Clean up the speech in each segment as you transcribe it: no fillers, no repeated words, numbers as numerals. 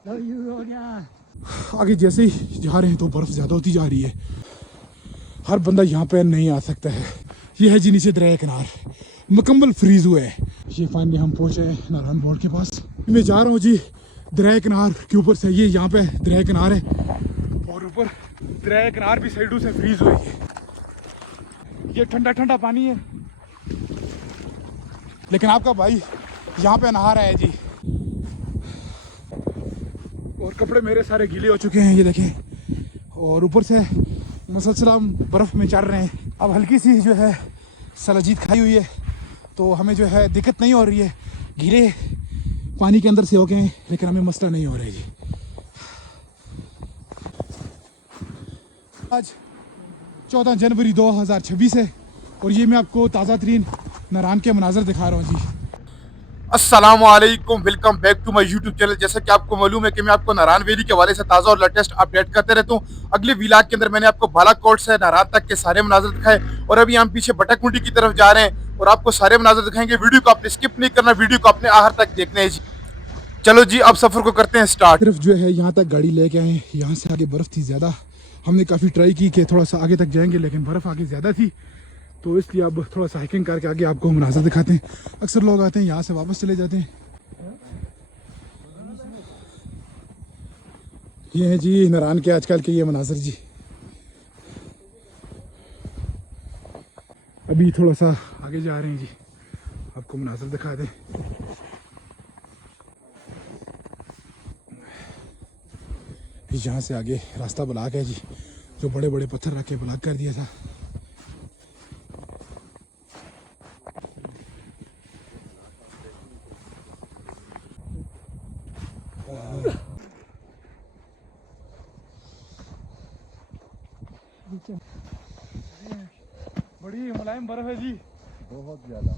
आगे जैसे ही जा रहे हैं तो बर्फ ज़्यादा होती जा रही है। हर बंदा यहाँ पे नहीं आ सकता है। ये है जी नीचे दरिया किनार मुकम्मल फ्रीज हुआ है। ये फाइनली हम पहुँचे हैं नारायण बोर्ड के पास। मैं जा रहा हूँ जी दरिया किनार के ऊपर से। ये यहाँ पे दरिया किनार है और ऊपर दरिया किनार भी साइडों से फ्रीज हुई है। ये ठंडा ठंडा पानी है लेकिन आपका भाई यहाँ पे नहा रहा है जी। और कपड़े मेरे सारे गीले हो चुके हैं ये देखें। और ऊपर से मुसलसल हम बर्फ़ में चढ़ रहे हैं। अब हल्की सी जो है सलाजीत खाई हुई है तो हमें जो है दिक्कत नहीं हो रही है। गीले पानी के अंदर से हो गए हैं लेकिन हमें मसला नहीं हो रहा है जी। आज 14 जनवरी 2026 है और ये मैं आपको ताज़ा तरीन नारायण के मनाज़र दिखा रहा हूँ जी। अस्सलाम वालेकुम, welcome back to my YouTube channel. जैसा कि आपको मालूम है कि मैं आपको नारायण वैली के हवाले से ताज़ा और लेटेस्ट अपडेट करते रहता हूँ। अगले व्लॉग के अंदर मैंने आपको बालाकोट से नारायण तक के सारे मनाज़र दिखाए और अभी हम पीछे बटकमुंडी की तरफ जा रहे हैं और आपको सारे मनाज़र दिखाएंगे। वीडियो को आपने स्किप नहीं करना, वीडियो को आपने आखिर तक देखना है जी। चलो जी अब सफर को करते हैं स्टार्ट। सिर्फ जो है यहाँ तक गाड़ी लेके आए। यहाँ से आगे बर्फ़ थी ज़्यादा। हमने काफ़ी ट्राई की कि थोड़ा सा आगे तक जाएंगे लेकिन बर्फ़ आगे ज़्यादा थी तो इसलिए अब थोड़ा सा हाइकिंग करके आगे आपको मनाज़र दिखाते हैं। अक्सर लोग आते हैं यहाँ से वापस चले जाते हैं। ये है जी नारायण के आजकल के ये मनाज़र जी। अभी थोड़ा सा आगे जा रहे हैं जी, आपको मनाज़र दिखा दें। यहाँ से आगे रास्ता ब्लॉक है जी, जो बड़े बड़े पत्थर रख के ब्लॉक कर दिया था। बड़ी मुलायम बर्फ है जी, बहुत ज्यादा।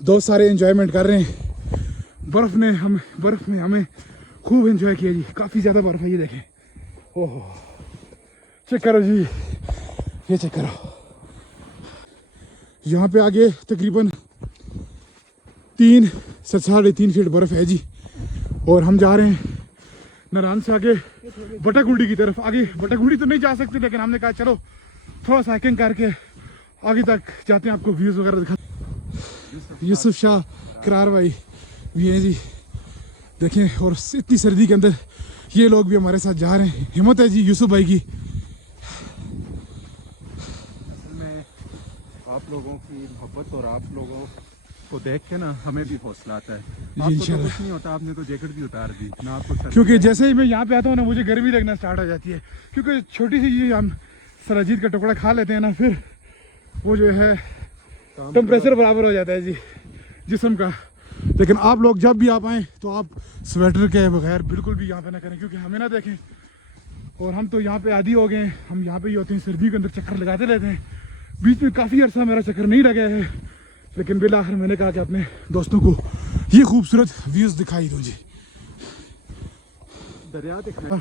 दोस्त सारे एंजॉयमेंट कर रहे हैं। बर्फ़ में हमें खूब एंजॉय किया जी। काफ़ी ज़्यादा बर्फ़ है ये देखें। ओह चेक करो जी, ये चेक करो। यहाँ पे आगे तकरीबन 3 से 3.5 फीट बर्फ़ है जी। और हम जा रहे हैं नारायण से आगे बटकमुंडी की तरफ। आगे बटकमुंडी तो नहीं जा सकते लेकिन हमने कहा चलो थोड़ा सा हाइकिंग करके आगे तक जाते हैं, आपको व्यूज़ वगैरह दिखा। यूसुफ शाह करार भाई भी हैं जी देखें। और इतनी सर्दी के अंदर ये लोग भी हमारे साथ जा रहे हैं। हिम्मत है जी यूसुफ भाई की। असल में आप लोगों की मोहब्बत और आप लोगों को देख के ना हमें भी हौसला आता है। आपको तो कुछ नहीं होता, आपने तो जैकेट भी उतार दी ना आपको। क्योंकि जैसे ही मैं यहाँ पे आता हूँ ना मुझे गर्मी लगना स्टार्ट हो जाती है। क्योंकि छोटी सी चीज़ हम सलाजीत का टुकड़ा खा लेते हैं ना, फिर वो जो है टेम्परेचर बराबर हो जाता है जी जिस्म का। लेकिन आप लोग जब भी आप आएँ तो आप स्वेटर के बगैर बिल्कुल भी यहाँ पे ना करें, क्योंकि हमें ना देखें। और हम तो यहाँ पे आदी हो गए हैं, हम यहाँ पे ही होते हैं, सर्दी के अंदर चक्कर लगाते रहते हैं। बीच में काफ़ी अर्सा मेरा चक्कर नहीं लगा है लेकिन बिल आखिर मैंने कहा कि अपने दोस्तों को ये खूबसूरत व्यूज़ दिखाई दो जी। दरिया दिखाएं,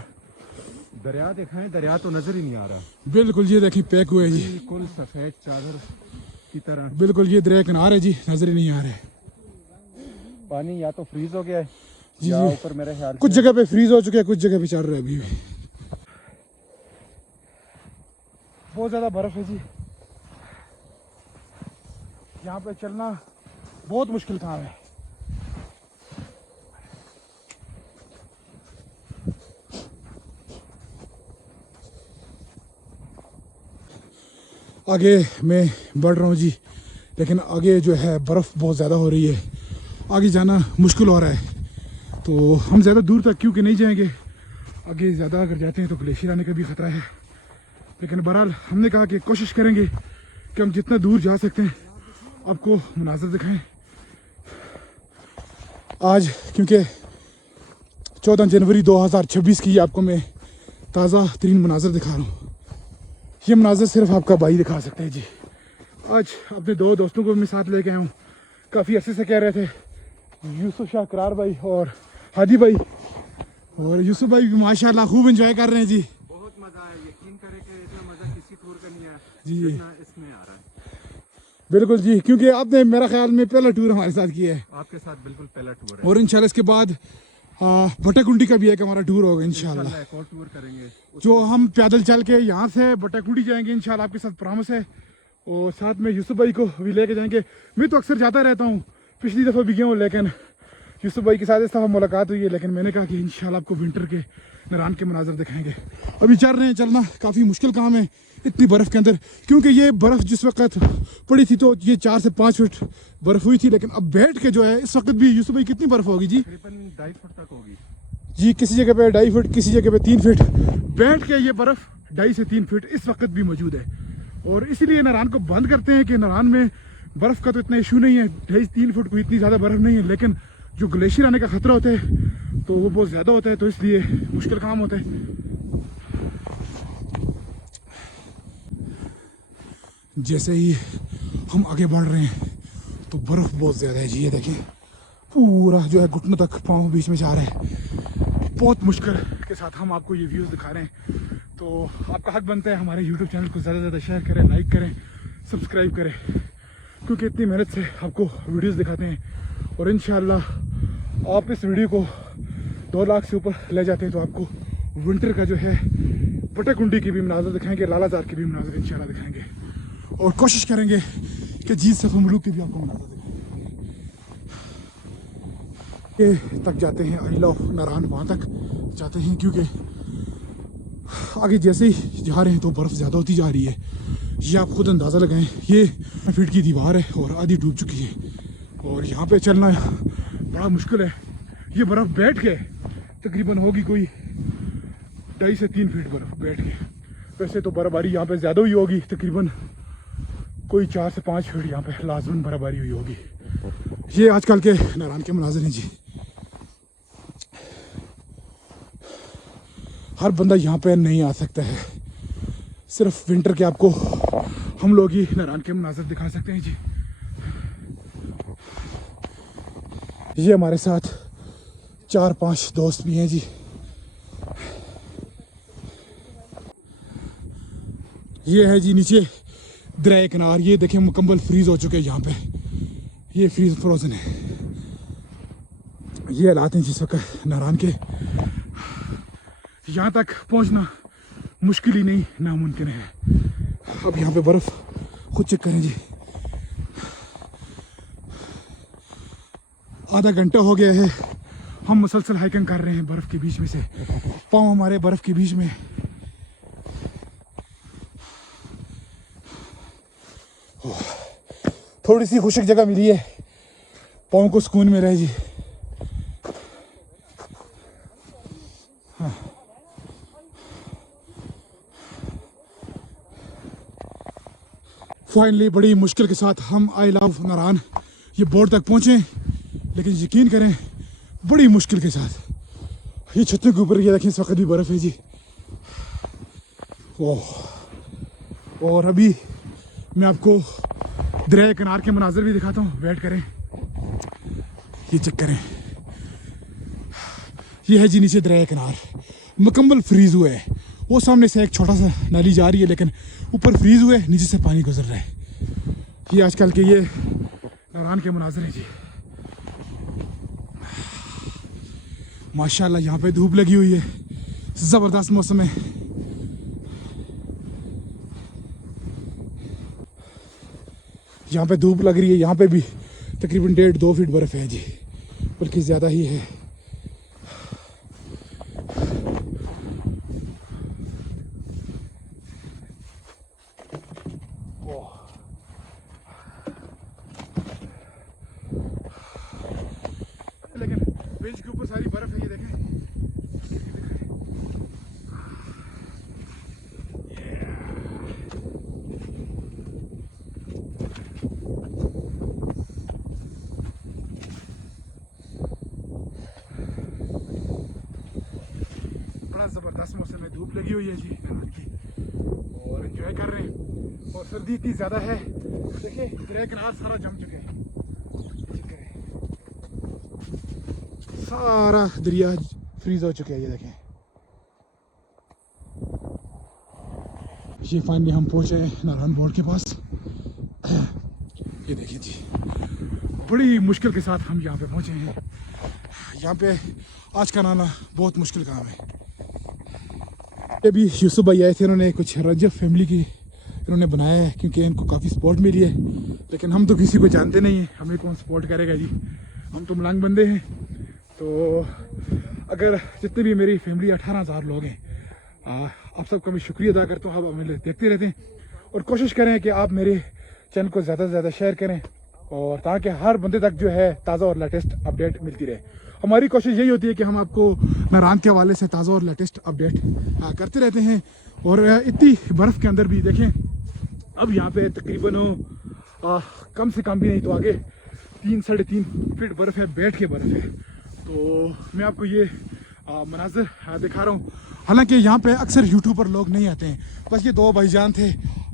दरिया दिखाएं, दरिया तो नजर ही नहीं आ रहा। बिल्कुल ये देखिए पैक हुए जी, बिल्कुल सफेद चादर की तरह। बिल्कुल ये दरिया किनार है जी, नजर ही नहीं आ रहे। पानी या तो फ्रीज हो गया है जी या जी, ऊपर मेरे ख्याल कुछ जगह पे फ्रीज हो चुके हैं, कुछ जगह पे चल रहा है अभी भी। बहुत ज़्यादा बर्फ़ है जी, यहाँ पे चलना बहुत मुश्किल काम है। आगे मैं बढ़ रहा हूँ जी, लेकिन आगे जो है बर्फ़ बहुत ज़्यादा हो रही है, आगे जाना मुश्किल हो रहा है। तो हम ज़्यादा दूर तक क्योंकि नहीं जाएंगे, आगे ज़्यादा अगर जाते हैं तो ग्लेशियर आने का भी ख़तरा है। लेकिन बहरहाल हमने कहा कि कोशिश करेंगे कि हम जितना दूर जा सकते हैं आपको मनाज़र दिखाएं। आज क्योंकि 14 जनवरी 2026 की आपको मैं ताज़ा तरीन मनाज़र दिखा रहा हूँ। ये मनाज़र सिर्फ आपका भाई दिखा सकता है जी। आज अपने 2 दोस्तों को मैं साथ लेके आया हूँ। काफ़ी अरसे से कह रहे थे यूसुफ शाह करार भाई और हादी भाई और यूसुफ भाई भी माशाल्लाह खूब एंजॉय कर रहे हैं जी। बहुत मजा आया, यकीन करें कि इतना मजा किसी टूर का नहीं आया जी। जितना इसमें आ रहा है। बिल्कुल जी, क्योंकि आपने मेरा ख्याल में पहला टूर हमारे साथ किया है आपके साथ बिल्कुल पहला टूर है। और इंशाल्लाह इसके बाद बटाकुंडी का भी एक हमारा टूर होगा इंशाल्लाह। इंशाल्लाह एक और टूर करेंगे। जो हम पैदल चल के यहाँ से बटाकुंडी जाएंगे इंशाल्लाह, आपके साथ प्रॉमिस है। और साथ में यूसुफ भाई को भी लेके जाएंगे। मैं तो अक्सर जाता रहता हूँ, पिछली दफ़ा भी गया हूँ, लेकिन यूसुफ भाई के साथ इस दफ़ा मुलाकात हुई है। लेकिन मैंने कहा कि इंशाल्लाह आपको विंटर के नारान के मनाजर दिखाएंगे। अभी चल रहे हैं, चलना काफ़ी मुश्किल काम है इतनी बर्फ़ के अंदर, क्योंकि ये बर्फ़ जिस वक्त पड़ी थी तो ये 4 से 5 फुट बर्फ़ हुई थी। लेकिन अब बैठ के जो है इस वक्त भी, यूसुफ भाई कितनी बर्फ़ होगी जी? तकरीबन 2.5 फुट तक होगी जी। किसी जगह पे 2.5 फुट, किसी जगह पे 3 फुट बैठ के ये बर्फ़ 2.5 से 3 फुट इस वक्त भी मौजूद है। और इसीलिए नारान को बंद करते हैं कि नारान में बर्फ़ का तो इतना इशू नहीं है, 2.5-3 फुट कोई इतनी ज़्यादा बर्फ़ नहीं है, लेकिन जो ग्लेशियर आने का ख़तरा होता है तो वो बहुत ज़्यादा होता है, तो इसलिए मुश्किल काम होता है। जैसे ही हम आगे बढ़ रहे हैं तो बर्फ़ बहुत ज़्यादा है जी। ये देखें, पूरा जो है घुटनों तक पाँव बीच में जा रहे हैं। बहुत मुश्किल के साथ हम आपको ये व्यूज़ दिखा रहे हैं। तो आपका हक बनता है हमारे YouTube चैनल को ज़्यादा से ज़्यादा शेयर करें, लाइक करें, सब्सक्राइब करें, क्योंकि इतनी मेहनत से आपको वीडियोस दिखाते हैं। और इंशाल्लाह आप इस वीडियो को 2 लाख से ऊपर ले जाते हैं तो आपको विंटर का जो है बटाकुंडी की भी मनाज़र दिखाएंगे, लालाजार की भी मनाज़र इंशाल्लाह दिखाएंगे। और कोशिश करेंगे कि जीत सफ़र मुल्क की भी आपको मनाज़र दिखाएंगे। तक जाते हैं, आई लव नारान, वहाँ तक जाते हैं, क्योंकि आगे जैसे ही जा रहे हैं तो बर्फ़ ज़्यादा होती जा रही है। ये आप खुद अंदाज़ा लगाएं, ये फीट की दीवार है और आधी डूब चुकी है और यहाँ पे चलना बड़ा मुश्किल है। ये बर्फ़ बैठ के तकरीबन होगी कोई 2.5 से 3 फीट बर्फ़ बैठ के। वैसे तो बर्फ़बारी यहाँ पे ज़्यादा हुई होगी, तकरीबन कोई 4 से 5 फीट यहाँ पे लाजमन बर्फ़बारी हुई होगी। ये आजकल के नारान के मनाज़िर हैं जी। हर बंदा यहाँ पे नहीं आ सकता है, सिर्फ विंटर के आपको हम लोग ही नारान के मनाज़र दिखा सकते हैं जी। ये हमारे साथ 4-5 दोस्त भी हैं जी। ये है जी नीचे दरिया किनार, ये देखें मुकम्मल फ्रीज हो चुके हैं यहाँ पे, ये फ्रीज फ्रोजन है। ये हालात हैं जिस वक्त नारान के। यहाँ तक पहुँचना मुश्किल ही नहीं, नामुमकिन है। अब यहाँ पे बर्फ़ खुद चेक करें जी। आधा घंटा हो गया है, हम मुसलसल हाइकिंग कर रहे हैं बर्फ़ के बीच में से। पाँव हमारे बर्फ़ के बीच में। थोड़ी सी खुशक जगह मिली है, पाँव को सुकून मिला है जी। फाइनली बड़ी मुश्किल के साथ हम आई लव नारान ये बोर्ड तक पहुँचे, लेकिन यकीन करें बड़ी मुश्किल के साथ। ये छतों के ऊपर ये देखें इस वक्त भी बर्फ़ है जी। ओह, और अभी मैं आपको दरिया किनार के मनाज़र भी दिखाता हूँ, वेट करें। ये चेक करें, ये है जी नीचे दरिया किनार, मुकम्मल फ्रीज़ हुआ है। वो सामने से एक छोटा सा नाली जा रही है, लेकिन ऊपर फ्रीज़ हुआ है, नीचे से पानी गुजर रहा है। ये आजकल के ये नारान के मनाज़र हैं जी। माशाल्लाह यहाँ पे धूप लगी हुई है, ज़बरदस्त मौसम है। यहाँ पे धूप लग रही है, यहाँ पे भी तकरीबन 1.5-2 फीट बर्फ़ है जी, बल्कि ज़्यादा ही है। लेकिन बेंच के ऊपर सारी बर्फ़ है, ये देखें। बड़ा ज़बरदस्त मौसम है, धूप लगी हुई है जी नारान की, और एंजॉय कर रहे हैं। और सर्दी इतनी ज़्यादा है, देखिए दरिया किनार सारा जम चुके हैं, सारा दरिया फ्रीज हो चुके हैं। ये देखें, ये फाइनली हम पहुंचे हैं नारायण बोर्ड के पास। ये देखिए जी, बड़ी मुश्किल के साथ हम यहाँ पे पहुंचे हैं। यहाँ पे आज का नाना बहुत मुश्किल काम है। अभी यूसुफ भाई आए थे, इन्होंने कुछ रजब फैमिली की इन्होंने बनाया है क्योंकि इनको काफ़ी सपोर्ट मिली है। लेकिन हम तो किसी को जानते नहीं हैं, हमें कौन सपोर्ट करेगा जी, हम तो मलांग बंदे हैं। तो अगर जितने भी मेरी फैमिली 18,000 लोग हैं, आप सबका मैं शुक्रिया अदा करता हूँ। आप हमें देखते रहते हैं और कोशिश करें कि आप मेरे चैनल को ज़्यादा से ज़्यादा शेयर करें और ताकि हर बंदे तक जो है ताज़ा और लेटेस्ट अपडेट मिलती रहे। हमारी कोशिश यही होती है कि हम आपको नारायण के हवाले से ताज़ा और लेटेस्ट अपडेट करते रहते हैं। और इतनी बर्फ़ के अंदर भी देखें, अब यहाँ पे तकरीबन कम से कम भी नहीं तो आगे 3-3.5 फीट बर्फ़ है, बैठ के बर्फ़ है। तो मैं आपको ये मनाज़र दिखा रहा हूँ। हालांकि यहाँ पे अक्सर यूट्यूबर लोग नहीं आते हैं, बस ये दो भाईजान थे,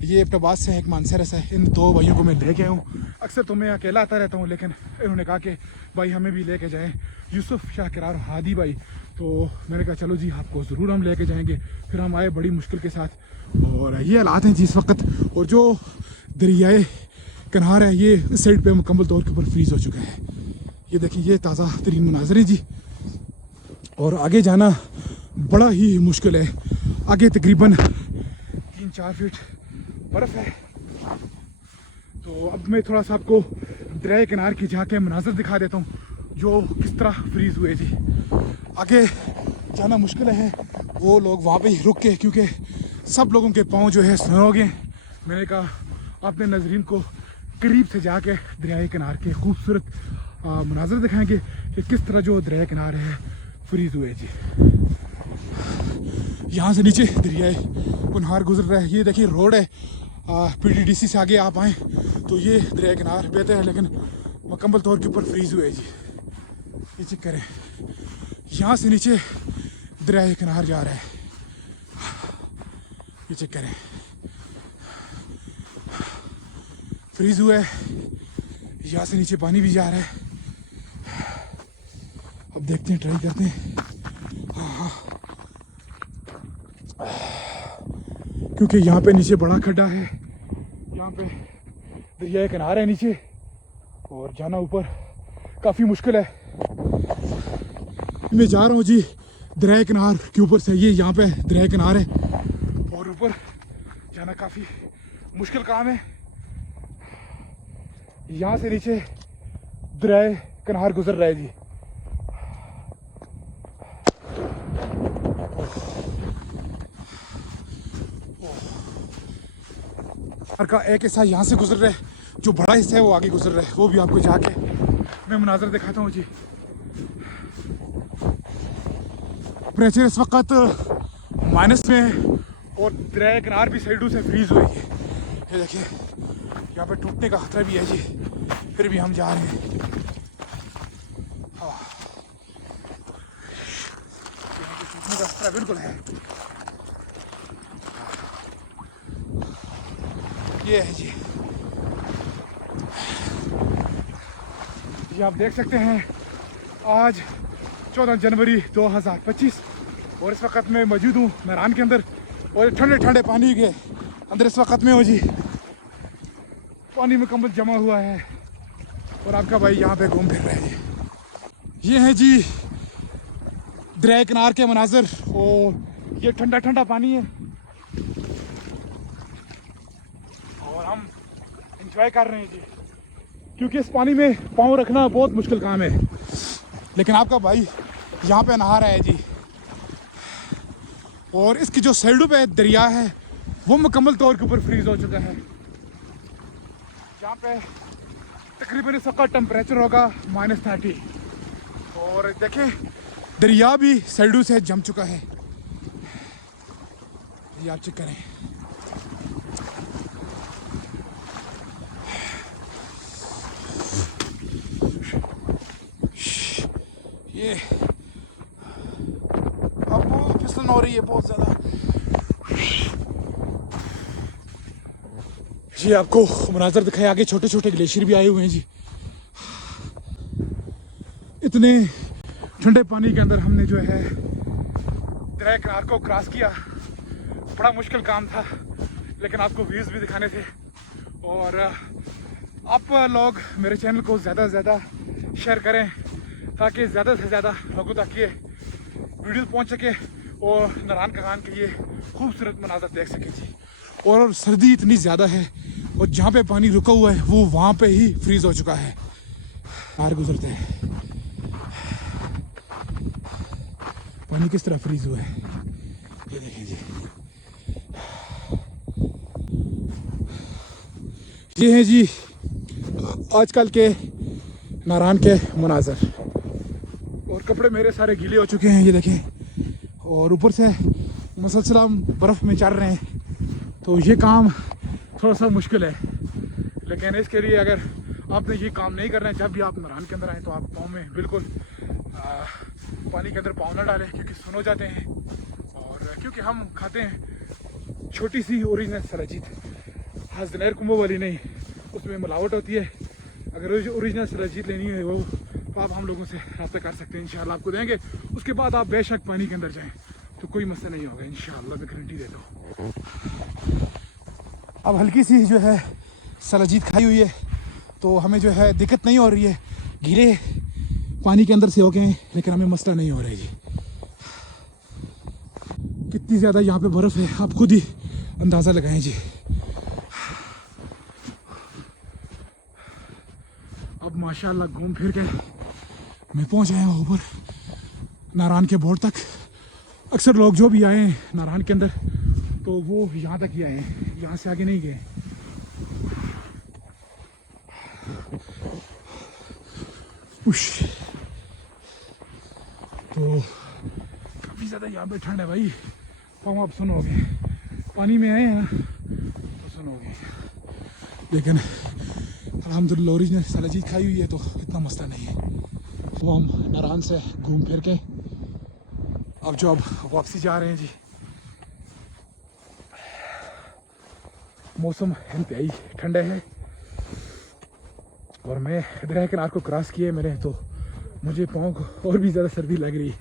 ये प्रभास से एक मानसर से, इन दो भाइयों को मैं लेके आया हूँ। अक्सर तो मैं अकेला आता रहता हूँ, लेकिन इन्होंने कहा कि भाई हमें भी लेके जाएं, यूसुफ शाह किरार हादी भाई। तो मैंने कहा चलो जी, आपको ज़रूर हम लेके जाएंगे। फिर हम आए बड़ी मुश्किल के साथ, और ये हालात हैं जिस वक्त। और जो दरियाए किनार है ये इस साइड पे मुकम्मल तौर के ऊपर फ्रीज़ हो चुका है। ये देखिए, ये ताज़ा तरीन मनाज़र है जी। और आगे जाना बड़ा ही मुश्किल है, आगे तकरीबन 3-4 फीट बर्फ़ है। तो अब मैं थोड़ा सा आपको दरिया किनार की जाके मनाज़र दिखा देता हूँ जो किस तरह फ्रीज़ हुए जी। आगे जाना मुश्किल है, वो लोग वहाँ पे ही रुक के, क्योंकि सब लोगों के पाँव जो है स्नो हो गए। मैंने कहा अपने नज़रीन को करीब से जाके दरिया किनार के खूबसूरत मनाज़र दिखाएंगे कि किस तरह जो दरिया किनार है फ्रीज़ हुए जी। यहाँ से नीचे दरिया कुनहार गुजर रहा है। ये देखिए रोड है, PTDC से आगे आप आएँ तो ये दरिया किनार बेहतर है, लेकिन मुकम्मल तौर के ऊपर फ्रीज़ हुए जी। ये चेक करें, यहाँ से नीचे दरिया किनार जा रहा है। ये चेक करें, फ्रीज़ हुआ है, यहाँ से नीचे पानी भी जा रहा है। अब देखते हैं, ट्राई करते हैं। क्योंकि यहाँ पे नीचे बड़ा खड्डा है, यहाँ पे दरिया किनारा है नीचे, और जाना ऊपर काफ़ी मुश्किल है। मैं जा रहा हूँ जी दरिया किनार के ऊपर से। ये यहाँ पे दरिया किनार है और ऊपर जाना काफ़ी मुश्किल काम है। यहाँ से नीचे दरिया किनार गुजर रहा है जी। का एक हिस्सा यहाँ से गुजर रहा है, जो बड़ा हिस्सा है वो आगे गुजर रहा है, वो भी आपको जाके मैं मुनाज़र दिखाता हूँ जी। टेम्परेचर इस वक्त माइनस में है और दरिया किनार भी साइडों से फ्रीज़ हुई है। ये देखिए, यहाँ पे टूटने का खतरा भी है जी, फिर भी हम जा रहे हैं। यहाँ पे टूटने का खतरा बिल्कुल है। ये है जी, ये आप देख सकते हैं आज 14 जनवरी 2025 और इस वक्त मैं मौजूद हूँ नारायण के अंदर, और ठंडे ठंडे पानी के अंदर इस वक्त में हो जी। पानी मुकम्मल जमा हुआ है और आपका भाई यहाँ पे घूम फिर रहा है जी। ये है जी दरिया किनार के मनाज़र, और ये ठंडा ठंडा पानी है और हम इंजॉय कर रहे हैं जी, क्योंकि इस पानी में पाँव रखना बहुत मुश्किल काम है। लेकिन आपका भाई यहाँ पे नहा रहा है जी, और इसकी जो साइडों पे दरिया है वो मुकम्मल तौर के ऊपर फ्रीज़ हो चुका है। यहाँ पे तकरीबन इस वक्त टेम्परेचर होगा -30, और देखें दरिया भी साइडों से जम चुका है। ये आप चेक करें, ये अब फिसलन हो रही है बहुत ज़्यादा। जी आपको मनाज़र दिखाए, आगे छोटे छोटे ग्लेशियर भी आए हुए हैं जी। इतने ठंडे पानी के अंदर हमने जो है दरिया किनार को क्रॉस किया। बड़ा मुश्किल काम था, लेकिन आपको व्यूज़ भी दिखाने थे। और आप लोग मेरे चैनल को ज़्यादा से ज़्यादा शेयर करें ताकि ज़्यादा से ज़्यादा लोगों तक ये वीडियो पहुंच सके और नारायण कागान के ये खूबसूरत मनाज़र देख सके जी। और सर्दी इतनी ज़्यादा है और जहाँ पे पानी रुका हुआ है वो वहाँ पे ही फ्रीज़ हो चुका है। बाहर गुजरते हैं, पानी किस तरह फ्रीज हुआ है ये देखें जी। ये है जी आजकल के नारायण के मनाजर। और कपड़े मेरे सारे गीले हो चुके हैं, ये देखें। और ऊपर से मुसलसल हम बर्फ़ में चल रहे हैं, तो ये काम थोड़ा सा मुश्किल है। लेकिन इसके लिए अगर आपने ये काम नहीं करना है, जब भी आप नारायण के अंदर आएँ तो आप पाँव में बिल्कुल पानी के अंदर पाँव न डालें, क्योंकि सुन हो जाते हैं। और क्योंकि हम खाते हैं छोटी सी ओरिजिनल सलाजीत, हज़नैर कुंभो वाली नहीं, उसमें मिलावट होती है। अगर ओरिजिनल सलाजीत लेनी है वो तो आप हम लोगों से रब्ता कर सकते हैं, इंशाल्लाह आपको देंगे। उसके बाद आप बेशक पानी के अंदर जाएँ तो कोई मसला नहीं होगा, इंशाल्लाह मैं गारंटी देता हूँ। अब हल्की सी जो है सलाजीत खाई हुई है तो हमें जो है दिक्कत नहीं हो रही है, गीले पानी के अंदर से हो गए हैं, लेकिन हमें मसला नहीं हो रहा है जी। कितनी ज़्यादा यहाँ पे बर्फ़ है आप खुद ही अंदाज़ा लगाएं जी। अब माशाल्लाह घूम फिर के मैं पहुँच आया हूँ ऊपर नारायण के बोर्ड तक। अक्सर लोग जो भी आए हैं नारायण के अंदर तो वो यहाँ तक ही आए हैं, यहाँ से आगे नहीं गए। उश, तो काफ़ी ज़्यादा यहाँ पे ठंड है भाई। पाँव आप सुनोगे, पानी में आए हैं ना तो सुनोगे। लेकिन अल्हम्दुलिल्लाह ओरिजिनल सलाजीत खाई हुई है तो इतना मसला नहीं है। वो हम नारायण से घूम फिर के अब वापसी जा रहे हैं जी। मौसम इंतहाई ठंडा है और मैं दरिया किनार को क्रॉस किए मैंने तो मुझे पाँव को और भी ज़्यादा सर्दी लग रही है।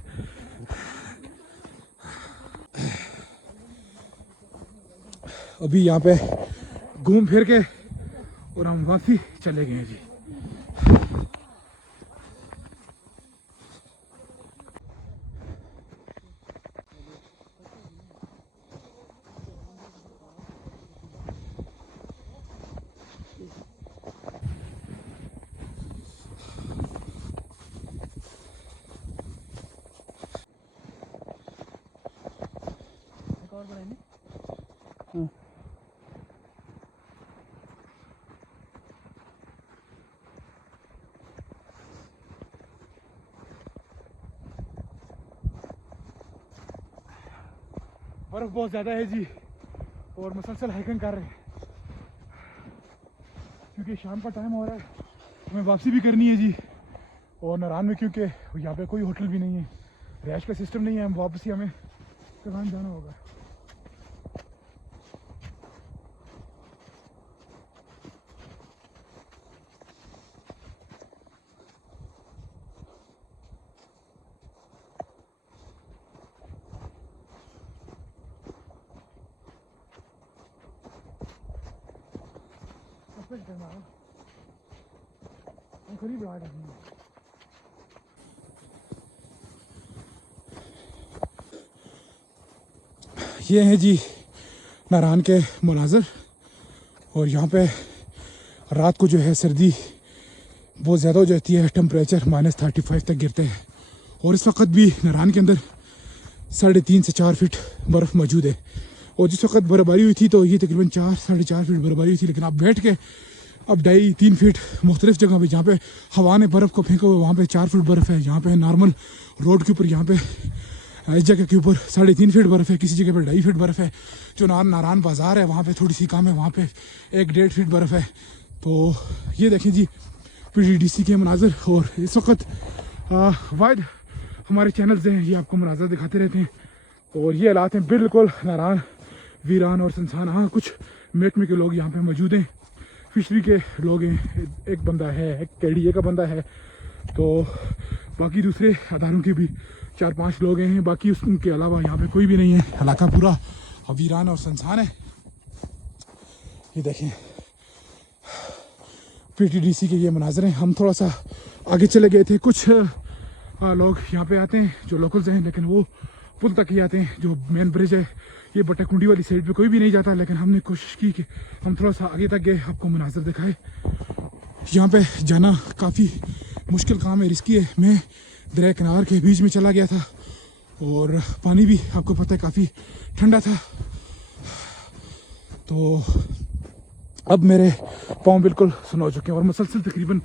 अभी यहाँ पे घूम फिर के और हम वापसी चले गए हैं जी। बर्फ़ बहुत ज़्यादा है जी और मुसलसल हाइकिंग कर रहे हैं क्योंकि शाम का टाइम हो रहा है, हमें वापसी भी करनी है जी। और नारायण में क्योंकि यहाँ पे कोई होटल भी नहीं है, रैश का सिस्टम नहीं है, हम वापसी हमें कगान जाना होगा। ये हैं जी नारायण के मनाज़र। और यहाँ पे रात को जो है सर्दी बहुत ज़्यादा हो जाती है, टेम्परेचर -35 तक गिरते हैं। और इस वक्त भी नारायण के अंदर 3.5 से 4 फीट बर्फ़ मौजूद है। और जिस वक्त बर्फबारी हुई थी तो ये तकरीबन 4-4.5 फीट बर्फबारी हुई थी, लेकिन आप बैठ के अब 2.5-3 फीट मुख्तलिफ जगह पे जहाँ पे हवा ने बर्फ़ को फेंका हुआ वहाँ पे 4 फीट बर्फ़ है। यहाँ पे नॉर्मल रोड के ऊपर यहाँ पे इस जगह के ऊपर 3.5 फीट बर्फ़ है, किसी जगह पे 2.5 फीट बर्फ़ है। जो नारायण बाज़ार है वहाँ पे थोड़ी सी कम है, वहाँ पे 1-1.5 फीट बर्फ़ है। तो ये देखें जी PDDC के मनाज़र। और इस वक्त वाइड हमारे चैनल्स हैं, ये आपको मनाज़र दिखाते रहते हैं। और ये हालात हैं बिल्कुल नारायण वीरान और सुनसान। हाँ, कुछ महकमे के लोग यहाँ पे मौजूद हैं, फिशरी के लोग हैं, एक बंदा है, एक KDA का बंदा है। तो बाकी दूसरे अदारों के भी 4-5 लोग हैं, बाकी उनके अलावा यहाँ पे कोई भी नहीं है। इलाका पूरा वीरान और सुनसान है। ये देखें पीटीडीसी के ये मनाजर हैं। हम थोड़ा सा आगे चले गए थे, कुछ लोग यहाँ पे आते हैं जो लोकल्स हैं, लेकिन वो पुल तक ही आते हैं। जो मेन ब्रिज है ये बट्टाकुंडी वाली साइड पे कोई भी नहीं जाता, लेकिन हमने कोशिश की कि हम थोड़ा सा आगे तक गए, आपको मनाजर दिखाए। यहाँ पे जाना काफ़ी मुश्किल काम है, रिस्की है। मैं दरिया किनार के बीच में चला गया था और पानी भी आपको पता है काफ़ी ठंडा था। तो अब मेरे पाँव बिल्कुल सुन हो चुके हैं और मुसलसल तकरीबन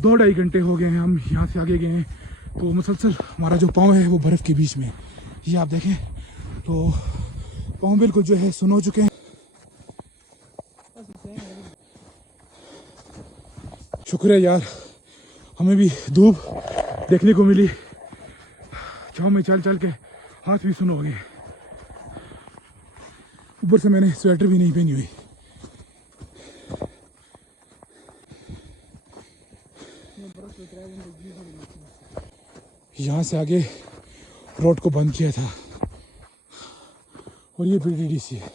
2-2.5 घंटे हो गए हैं हम यहाँ से आगे गए हैं। तो मुसलसल हमारा जो पाँव है वो बर्फ़ के बीच में, ये आप देखें तो पाँव बिल्कुल जो है सुन हो चुके हैं। शुक्र है यार, हमें भी धूप देखने को मिली। छाँव में चल चल के हाथ भी सुन हो गए, ऊपर से मैंने स्वेटर भी नहीं पहनी हुई। यहाँ से आगे रोड को बंद किया था और ये पीटीडीसी है।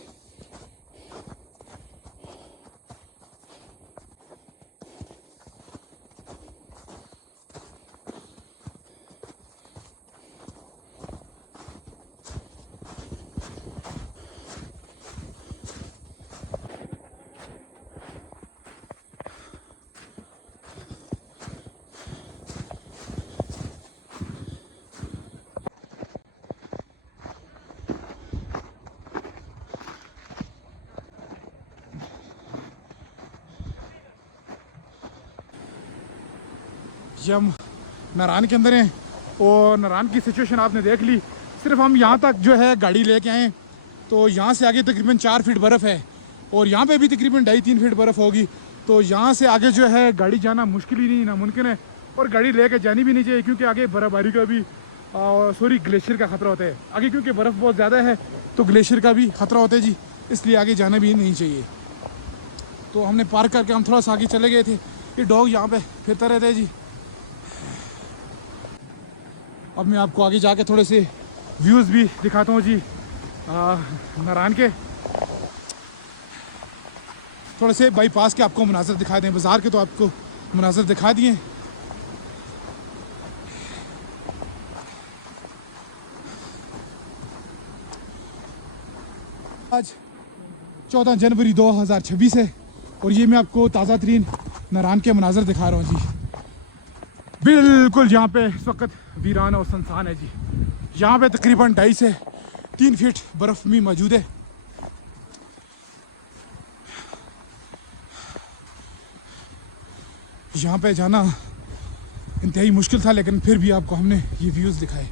ये हम नारान के अंदर हैं और नारान की सिचुएशन आपने देख ली। सिर्फ हम यहाँ तक जो है गाड़ी लेके आए, तो यहाँ से आगे तकरीबन 4 फीट बर्फ़ है और यहाँ पे भी तकरीबन 2.5-3 फीट बर्फ़ होगी। तो यहाँ से आगे जो है गाड़ी जाना मुश्किल ही नहीं, नामुमकिन है। और गाड़ी लेके जानी भी नहीं चाहिए क्योंकि आगे बर्फ़बारी का भी ग्लेशियर का ख़तरा होता है आगे, क्योंकि बर्फ़ बहुत ज़्यादा है तो ग्लेशियर का भी ख़तरा होता है जी, इसलिए आगे जाना भी नहीं चाहिए। तो हमने पार्क करके हम थोड़ा सा आगे चले गए थे। ये डॉग यहाँ पे फिरता रहता है जी। अब मैं आपको आगे जाके थोड़े से व्यूज़ भी दिखाता हूँ जी नारान के। थोड़े से बाईपास के आपको मनाज़र दिखा दें, बाज़ार के तो आपको मनाज़र दिखा दिए। आज 14 जनवरी 2026 है और ये मैं आपको ताज़ा तरीन नारान के मनाज़र दिखा रहा हूँ जी। बिल्कुल यहाँ पे इस वक्त वीरान और सुनसान है जी। यहाँ पे तकरीबन 2.5 से 3 फीट बर्फ़ भी मौजूद है। यहाँ पे जाना इंतहाई मुश्किल था, लेकिन फिर भी आपको हमने ये व्यूज़ दिखाए।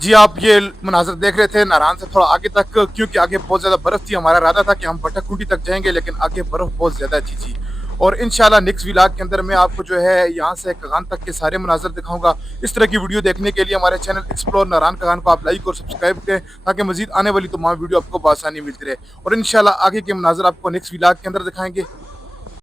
जी आप ये मनाजर देख रहे थे नारान से थोड़ा आगे तक, क्योंकि आगे बहुत ज़्यादा बर्फ़ थी। हमारा इरादा था कि हम बट्टाकुंडी तक जाएंगे, लेकिन आगे बर्फ़ बहुत ज़्यादा थी जी। और इंशाल्लाह नेक्स्ट व्लॉग के अंदर मैं आपको जो है यहाँ से कगान तक के सारे मनाजर दिखाऊंगा। इस तरह की वीडियो देखने के लिए हमारे चैनल एक्सप्लोर नारान कगान को आप लाइक और सब्सक्राइब करें, ताकि मजीद आने वाली तमाम वीडियो आपको बआसानी मिलती रहे। और इंशाल्लाह आगे के मनाजर आपको नेक्स्ट व्लॉग के अंदर दिखाएंगे।